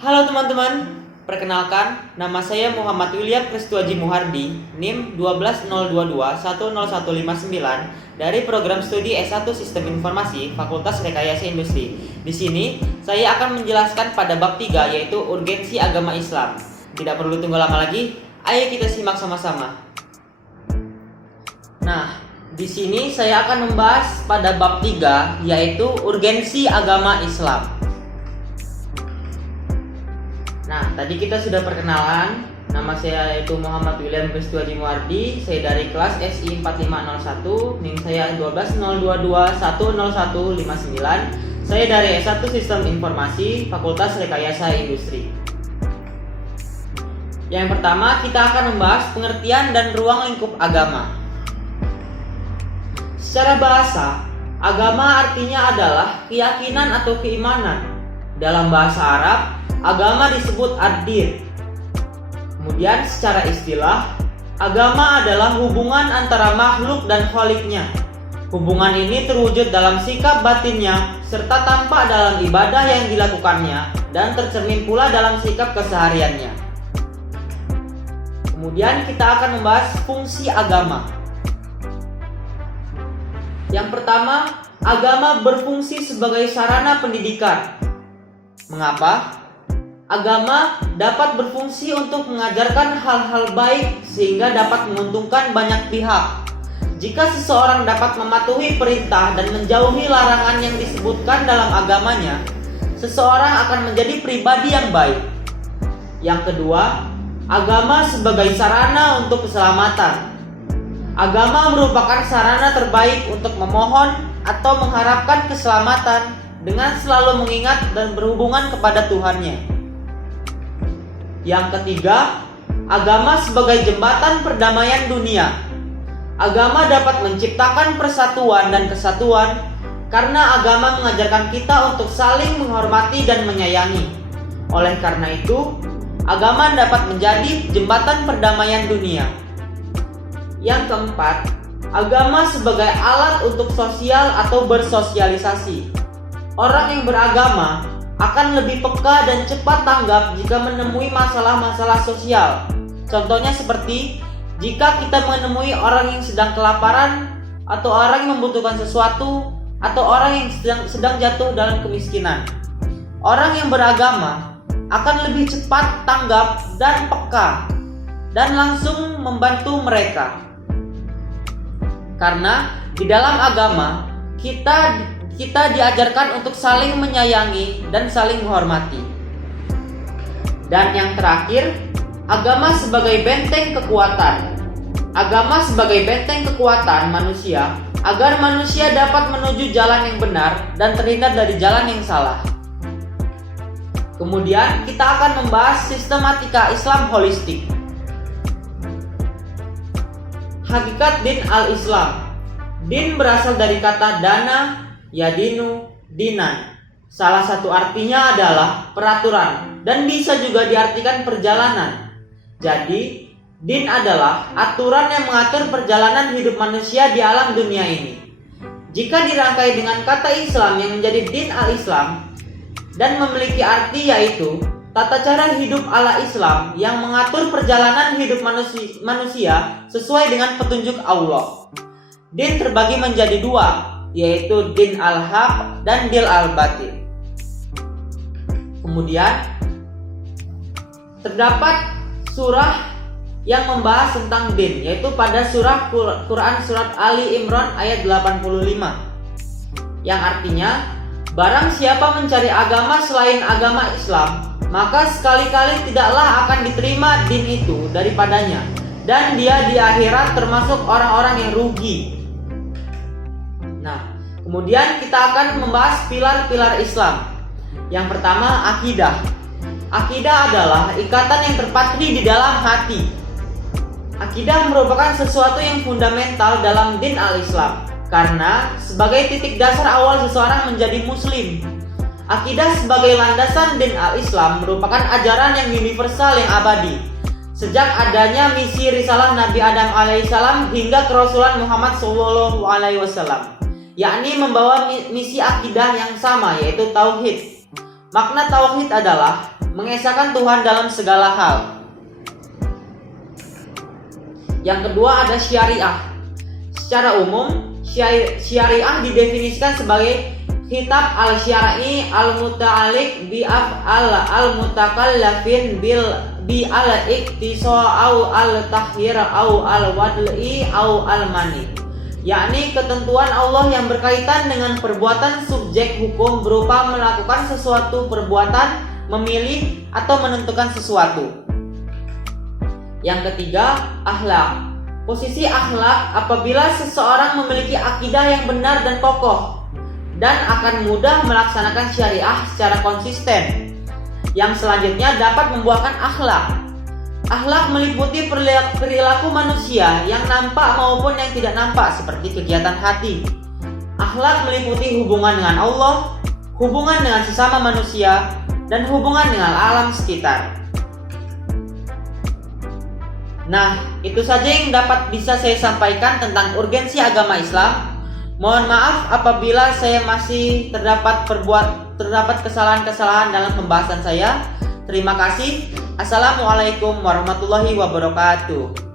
Halo teman-teman, perkenalkan nama saya Muhammad William Kristuaji Muhardi, NIM 120210159 dari program studi S1 Sistem Informasi Fakultas Rekayasa Industri. Di sini saya akan menjelaskan pada bab 3 yaitu urgensi agama Islam. Tidak perlu tunggu lama lagi, ayo kita simak sama-sama. Nah, di sini saya akan membahas pada bab 3 yaitu urgensi agama Islam. Nah, tadi kita sudah perkenalan. Nama saya yaitu Muhammad William Kristuaji Muhardi. Saya dari kelas SI 4501. NIM saya 120210159. Saya dari S1 Sistem Informasi Fakultas Rekayasa Industri. Yang pertama, kita akan membahas pengertian dan ruang lingkup agama. Secara bahasa, agama artinya adalah keyakinan atau keimanan. Dalam bahasa Arab, agama disebut ad-din. Kemudian secara istilah, agama adalah hubungan antara makhluk dan khaliknya. Hubungan ini terwujud dalam sikap batinnya serta tampak dalam ibadah yang dilakukannya dan tercermin pula dalam sikap kesehariannya. Kemudian kita akan membahas fungsi agama. Yang pertama, agama berfungsi sebagai sarana pendidikan. Mengapa? Agama dapat berfungsi untuk mengajarkan hal-hal baik sehingga dapat menguntungkan banyak pihak. Jika seseorang dapat mematuhi perintah dan menjauhi larangan yang disebutkan dalam agamanya, seseorang akan menjadi pribadi yang baik. Yang kedua, agama sebagai sarana untuk keselamatan. Agama merupakan sarana terbaik untuk memohon atau mengharapkan keselamatan dengan selalu mengingat dan berhubungan kepada Tuhannya. Yang ketiga, agama sebagai jembatan perdamaian dunia. Agama dapat menciptakan persatuan dan kesatuan karena agama mengajarkan kita untuk saling menghormati dan menyayangi. Oleh karena itu, agama dapat menjadi jembatan perdamaian dunia. Yang keempat, agama sebagai alat untuk sosial atau bersosialisasi. Orang yang beragama akan lebih peka dan cepat tanggap jika menemui masalah-masalah sosial. Contohnya seperti jika kita menemui orang yang sedang kelaparan, atau orang yang membutuhkan sesuatu, atau orang yang sedang jatuh dalam kemiskinan. Orang yang beragama akan lebih cepat tanggap dan peka dan langsung membantu mereka. Karena di dalam agama kita diajarkan untuk saling menyayangi dan saling menghormati. Dan yang terakhir, agama sebagai benteng kekuatan. Agama sebagai benteng kekuatan manusia agar manusia dapat menuju jalan yang benar dan terhindar dari jalan yang salah. Kemudian kita akan membahas sistematika Islam holistik. Hakikat din al-Islam. Din berasal dari kata dana, yadinu, dinan. Salah satu artinya adalah peraturan dan bisa juga diartikan perjalanan. Jadi, din adalah aturan yang mengatur perjalanan hidup manusia di alam dunia ini. Jika dirangkai dengan kata Islam yang menjadi din al-Islam dan memiliki arti yaitu tata cara hidup ala Islam yang mengatur perjalanan hidup manusia sesuai dengan petunjuk Allah. Din terbagi menjadi dua, yaitu din al-haq dan din al-batil. Kemudian terdapat surah yang membahas tentang din, yaitu pada surah Quran surat Ali Imran ayat 85, yang artinya barang siapa mencari agama selain agama Islam, maka sekali-kali tidaklah akan diterima din itu daripadanya, dan dia di akhirat termasuk orang-orang yang rugi. Nah, kemudian kita akan membahas pilar-pilar Islam. Yang pertama, akidah. Akidah adalah ikatan yang terpatri di dalam hati. Akidah merupakan sesuatu yang fundamental dalam din al-Islam, karena sebagai titik dasar awal seseorang menjadi muslim. Akidah sebagai landasan din al-Islam merupakan ajaran yang universal yang abadi. Sejak adanya misi risalah Nabi Adam alaihissalam hingga kerasulan Muhammad sallallahu alaihi wasallam, yakni membawa misi akidah yang sama, yaitu tauhid. Makna tauhid adalah mengesahkan Tuhan dalam segala hal. Yang kedua ada syariah. Secara umum, syariah didefinisikan sebagai kitab al-syar'i al-muta'alliq bi af'al al-mutakallafin bi al-iqtisa au al-tahhir au al-wad'i au al-mani, yakni ketentuan Allah yang berkaitan dengan perbuatan subjek hukum berupa melakukan sesuatu perbuatan, memilih atau menentukan sesuatu. Yang ketiga, akhlak. Posisi akhlak apabila seseorang memiliki akidah yang benar dan kokoh dan akan mudah melaksanakan syariah secara konsisten. Yang selanjutnya dapat membuahkan akhlak. Akhlak meliputi perilaku manusia yang nampak maupun yang tidak nampak seperti kegiatan hati. Akhlak meliputi hubungan dengan Allah, hubungan dengan sesama manusia, dan hubungan dengan alam sekitar. Nah, itu saja yang bisa saya sampaikan tentang urgensi agama Islam. Mohon maaf apabila saya masih terdapat kesalahan-kesalahan dalam pembahasan saya. Terima kasih. Assalamualaikum warahmatullahi wabarakatuh.